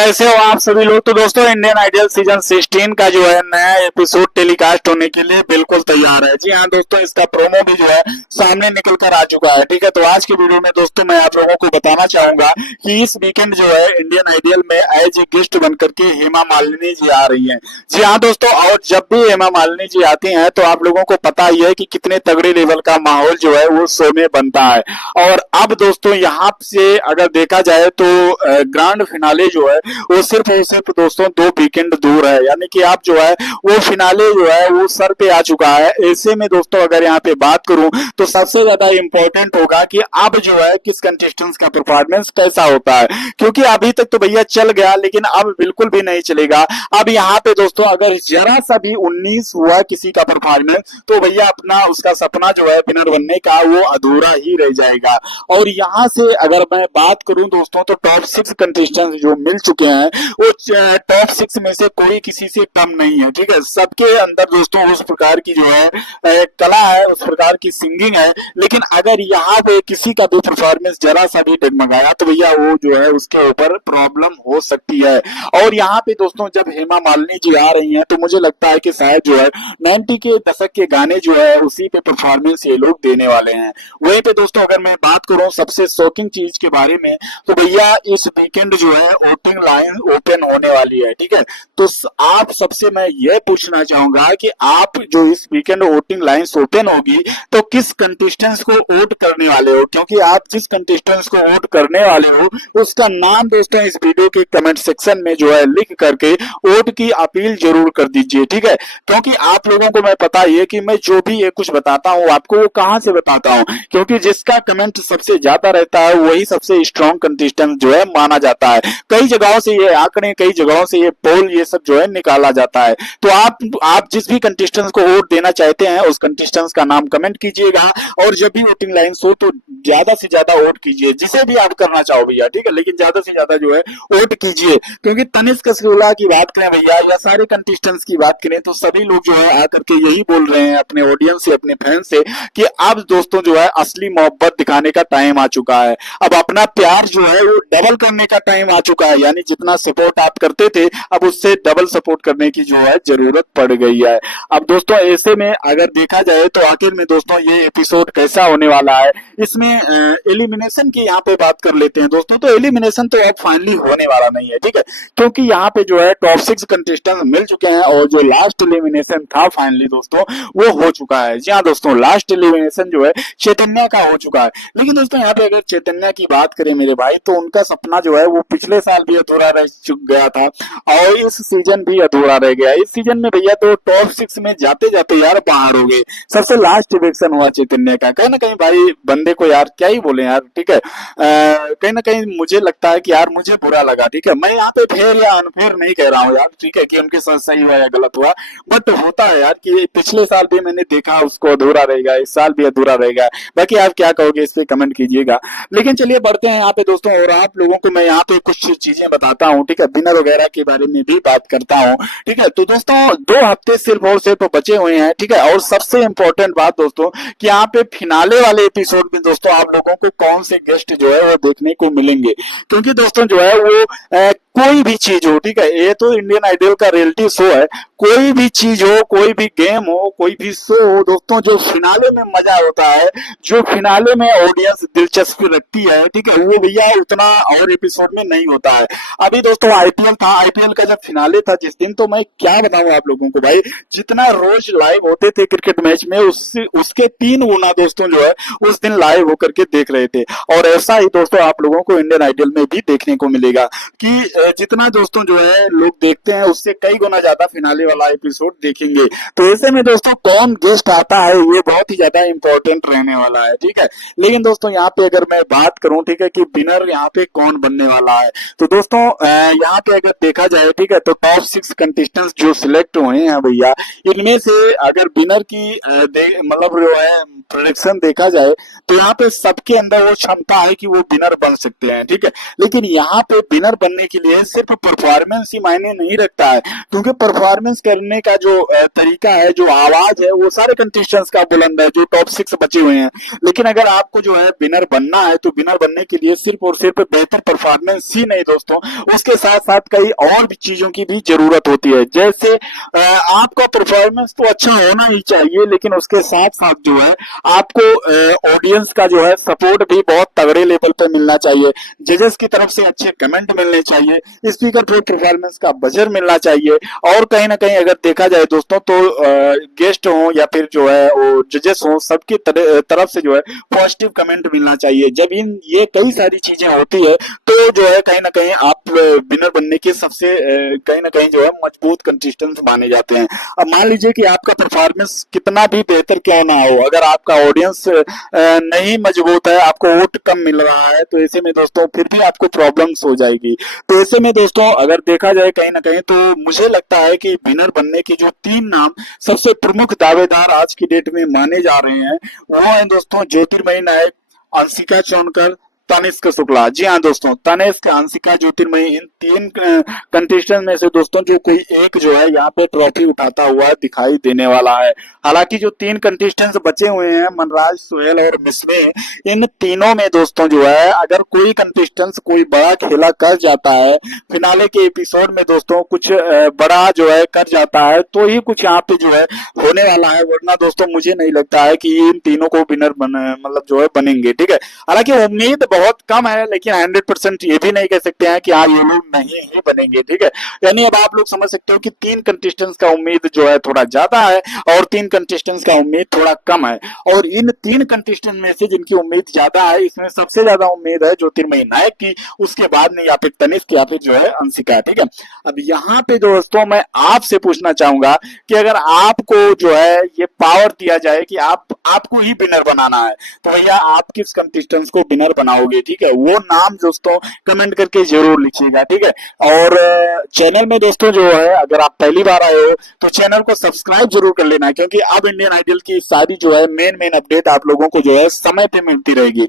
कैसे हो आप सभी लोग। तो दोस्तों इंडियन आइडल सीजन 16 का जो है नया एपिसोड टेलीकास्ट होने के लिए बिल्कुल तैयार है। जी हाँ दोस्तों, इसका प्रोमो भी जो है सामने निकल कर आ चुका है। ठीक है, तो आज की वीडियो में दोस्तों मैं आप लोगों को बताना चाहूंगा कि इस वीकेंड जो है इंडियन आइडल में एज ए गेस्ट बनकर के हेमा मालिनी जी आ रही है। जी हाँ दोस्तों, और जब भी हेमा मालिनी जी आती हैं तो आप लोगों को पता ही है कि कितने तगड़े लेवल का माहौल जो है वो शो में बनता है। और अब दोस्तों यहाँ से अगर देखा जाए तो ग्रांड फिनाले जो है वो सिर्फ और सिर्फ दोस्तों 2 वीकेंड दूर है, यानी कि आप जो है वो फिनाले जो है वो सर पे आ चुका है। ऐसे में दोस्तों अगर यहाँ पे बात करूं तो सबसे ज्यादा इंपॉर्टेंट होगा कि अब जो है किस कंटेस्टेंट्स का परफॉर्मेंस कैसा होता है, क्योंकि अभी तक तो भैया चल गया लेकिन अब बिल्कुल भी नहीं चलेगा। अब यहाँ पे दोस्तों अगर जरा सा भी 19 हुआ किसी का परफॉर्मेंस तो भैया अपना उसका सपना जो है विनर बनने का वो अधूरा ही रह जाएगा। और यहाँ से अगर मैं बात करूं दोस्तों तो टॉप 6 कंटेस्टेंट्स जो मिल चुके हैं वो टॉप 6 में से कोई किसी से कम नहीं है। ठीक है, सबके अंदर दोस्तों उस प्रकार की जो है कला है, उस प्रकार की सिंगिंग है। लेकिन अगर यहाँ पे किसी का भी परफॉर्मेंस जरा सा भी डगमगाया तो भैया वो जो है उसके ऊपर प्रॉब्लम हो सकती है। और यहाँ पे दोस्तों जब हेमा मालिनी जी आ रही हैं तो मुझे लगता है कि शायद जो है 90 के दशक के गाने जो है उसी पे परफॉर्मेंस ये लोग देने वाले हैं। वहीं पे दोस्तों अगर मैं बात करूं सबसे शॉकिंग चीज के बारे में तो भैया इस वीकेंड जो है वोटिंग लाइन ओपन होने वाली है। ठीक है, तो आप सबसे मैं ये पूछना चाहूंगा कि आप जो इस वीकेंड वोटिंग लाइन्स ओपन होगी तो किस कंटेस्टेंट्स को वोट करने वाले हो, क्योंकि आप जिस कंटेस्टेंट्स को वोट करने वाले हो उसका नाम दोस्तों इस वीडियो के कमेंट सेक्शन में जो है लिख करके वोट की अपील जरूर कर दीजिए। ठीक है, क्योंकि आप लोगों को मैं पता ही है कि मैं जो भी ये कुछ बताता हूँ आपको वो कहां से बताता हूँ, क्योंकि जिसका कमेंट सबसे ज्यादा रहता है वही सबसे स्ट्रॉन्ग कंटेस्टेंट जो है माना जाता है। कई जगहों से ये आंकड़े, कई जगहों से ये पोल, ये सब जो है निकाला जाता है। तो आप जिस भी कंटेस्टेंट को वोट देना चाहते हैं उस कंटेस्टेंट का नाम कमेंट कीजिएगा और जब भी वोटिंग लाइन हो तो ज्यादा से ज्यादा वोट कीजिए, जिसे भी आप करना चाहो भैया। ठीक है, लेकिन ज्यादा से ज्यादा जो है वोट कीजिए, क्योंकि तनिष्क कस्कूला की बात करें भैया या सारे कंटेस्टेंट्स की बात करें तो सभी लोग जो है आकर के यही बोल रहे हैं अपने ऑडियंस से, अपने फैंस से कि अब दोस्तों जो है असली मोहब्बत दिखाने का टाइम आ चुका है। अब अपना प्यार जो है वो डबल करने का टाइम आ चुका है, यानी जितना सपोर्ट आप करते थे अब उससे डबल सपोर्ट करने की जो है जरूरत पड़ गई है। अब दोस्तों ऐसे में अगर देखा जाए तो आखिर में दोस्तों ये एपिसोड कैसा होने वाला है, इसमें एलिमिनेशन की यहाँ पे बात कर लेते हैं दोस्तों। तो एलिमिनेशन तो अब फाइनली होने वाला नहीं है। ठीक है, क्योंकि यहाँ पे जो है टॉप 6 कंटेस्टेंट मिल चुके हैं और जो लास्ट एलिमिनेशन था फाइनली दोस्तों वो हो चुका है। जी हाँ दोस्तों, लास्ट एलिमिनेशन जो है चैतन्या का हो चुका है। लेकिन दोस्तों यहाँ पे अगर चैतन्या की बात करें मेरे भाई तो उनका सपना जो है वो पिछले साल भी अधूरा रह चुक गया था और इस सीजन भी अधूरा रह गया। इस सीजन में भैया तो टॉप 6 में जाते जाते यार बाहर हो गए। सबसे लास्ट इलेक्शन हुआ चैतन्य का, कहीं ना कहीं भाई बंदे को यार क्या ही बोले यार। ठीक है, कहीं ना कहीं मुझे लगता है कि यार मुझे बुरा लगा। ठीक है, मैं यहाँ पे फेयर या अनफेयर नहीं कह रहा हूँ यार। ठीक है, कि उनके साथ सही हुआ या गलत हुआ, बट होता है यार कि पिछले साल भी मैंने देखा उसको अधूरा रहेगा, इस साल भी अधूरा रहेगा। बाकी आप क्या कहोगे इस पे कमेंट कीजिएगा। लेकिन चलिए बढ़ते हैं यहाँ पे दोस्तों और आप लोगों को मैं यहाँ पे कुछ चीजें बताता हूँ। ठीक है, विनर वगैरह के बारे में भी बात करता हूँ। ठीक है, तो दोस्तों 2 हफ्ते सिर्फ और सिर्फ बचे हुए हैं। ठीक है, और सबसे इंपॉर्टेंट बात दोस्तों कि यहाँ पे फिनाले वाले एपिसोड में दोस्तों आप लोगों को कौन से गेस्ट जो है वो देखने को मिलेंगे, क्योंकि दोस्तों जो है वो कोई भी चीज हो, ठीक है, ये तो इंडियन आइडल का रियलिटी शो है, कोई भी चीज हो, कोई भी गेम हो, कोई भी शो हो दोस्तों, जो फिनाले में मजा होता है, जो फिनाले में ऑडियंस दिलचस्पी रखती है, ठीक है, वो भैया उतना और एपिसोड में नहीं होता है। अभी दोस्तों आईपीएल था, आईपीएल का जब फिनाले था जिस दिन, तो मैं क्या बताऊं आप लोगों को भाई, जितना रोज लाइव होते थे क्रिकेट मैच में उसके 3 गुना दोस्तों जो है उस दिन लाइव होकर के देख रहे थे। और ऐसा ही दोस्तों आप लोगों को इंडियन आइडल में भी देखने को मिलेगा कि जितना दोस्तों जो है लोग देखते हैं उससे कई गुना ज्यादा फिनाले वाला एपिसोड देखेंगे। तो ऐसे में दोस्तों कौन गेस्ट आता है ये बहुत ही ज्यादा इंपॉर्टेंट रहने वाला है। ठीक है, लेकिन दोस्तों यहाँ पे अगर मैं बात करूं, ठीक है, कि विनर यहाँ पे कौन बनने वाला है, तो दोस्तों यहाँ पे अगर देखा जाए, ठीक है, तो टॉप 6 कंटेस्टेंट्स जो सिलेक्ट हुए हैं भैया, इनमें से अगर विनर की मतलब जो है प्रोडिक्शन देखा जाए तो यहाँ पे सबके अंदर वो क्षमता है कि वो विनर बन सकते हैं। ठीक है, लेकिन यहाँ पे विनर बनने के लिए ये सिर्फ परफॉर्मेंस ही मायने नहीं रखता है, क्योंकि परफॉर्मेंस करने का जो तरीका है, जो आवाज है, वो सारे कंटेस्टेंट्स का बुलंद है जो टॉप 6 बचे हुए हैं। लेकिन अगर आपको जो है विनर बनना है, तो विनर बनने के लिए सिर्फ और सिर्फ बेहतर परफॉर्मेंस ही नहीं दोस्तों, उसके साथ साथ कई और भी चीजों की भी जरूरत होती है। जैसे आपका परफॉर्मेंस तो अच्छा होना ही चाहिए, लेकिन उसके साथ साथ जो है आपको ऑडियंस का जो है सपोर्ट भी बहुत तगड़े लेवल पे मिलना चाहिए, जजेस की तरफ से अच्छे कमेंट मिलने चाहिए, स्पीकर फॉर परफॉर्मेंस का बजर मिलना चाहिए, और कहीं ना कहीं अगर देखा जाए दोस्तों तो गेस्ट हो या फिर जो है वो जजेस हो, सबकी तरफ से जो है पॉजिटिव कमेंट मिलना चाहिए। जब इन ये कई सारी चीजें होती है, तो जो है कहीं ना कहीं आप विनर बनने के सबसे कहीं ना कहीं जो है मजबूत कंटेस्टेंट माने जाते हैं। अब मान लीजिए कि आपका परफॉर्मेंस कितना भी बेहतर क्यों ना हो, अगर आपका ऑडियंस नहीं मजबूत है, आपको वोट कम मिल रहा है, तो ऐसे में दोस्तों फिर भी आपको प्रॉब्लम्स हो जाएगी। तो ऐसे में दोस्तों अगर देखा जाए कहीं ना कहीं, तो मुझे लगता है कि विनर बनने के जो 3 नाम सबसे प्रमुख दावेदार आज की डेट में माने जा रहे हैं, वो है दोस्तों ज्योतिर्मयी नायक, अंशिका चौनकर, तनिष्क शुक्ला। जी हाँ दोस्तों, तनिष्क, अंशिका, ज्योतिर्मयी, इन 3 कंटेस्टेंट में से दोस्तों जो कोई एक जो है यहाँ पे ट्रॉफी उठाता हुआ दिखाई देने वाला है। हालांकि जो 3 कंटेस्टेंट्स बचे हुए हैं, मनराज, सोहेल और मिसरे, इन तीनों में दोस्तों जो है अगर कोई कंटेस्टेंट्स कोई बड़ा खेला कर जाता है, फिनाले के एपिसोड में दोस्तों कुछ बड़ा जो है कर जाता है, तो ही कुछ यहाँ पे जो है होने वाला है, वरना दोस्तों मुझे नहीं लगता है कि इन तीनों को विनर मतलब जो है बनेंगे। ठीक है, हालांकि उम्मीद बहुत कम है, लेकिन 100% ये भी नहीं कह सकते हैं कि हाँ ये लोग नहीं ही बनेंगे। ठीक है, यानी अब आप लोग समझ सकते हो कि 3 कंटेस्टेंट्स का उम्मीद जो है थोड़ा ज्यादा है, और 3 कंटेस्टेंट्स का उम्मीद थोड़ा कम है। और इन 3 कंटेस्टेंट में से जिनकी उम्मीद ज्यादा है, इसमें सबसे ज्यादा उम्मीद है ज्योतिर्मयी नायक की, उसके बाद में या फिर तनिष्क या फिर जो है अंशिका। ठीक है, अब यहाँ पे दोस्तों मैं आपसे पूछना चाहूंगा कि अगर आपको जो है ये पावर दिया जाए कि आपको ही विनर बनाना है, तो भैया आप किस कंटेस्टेंट्स को विनर बनाओगे? ठीक है, वो नाम दोस्तों कमेंट करके जरूर लिखिएगा। ठीक है, और चैनल में दोस्तों जो है अगर आप पहली बार आए हो तो चैनल को सब्सक्राइब जरूर कर लेना, क्योंकि अब इंडियन आइडल की सारी जो है मेन अपडेट आप लोगों को जो है समय पे मिलती रहेगी।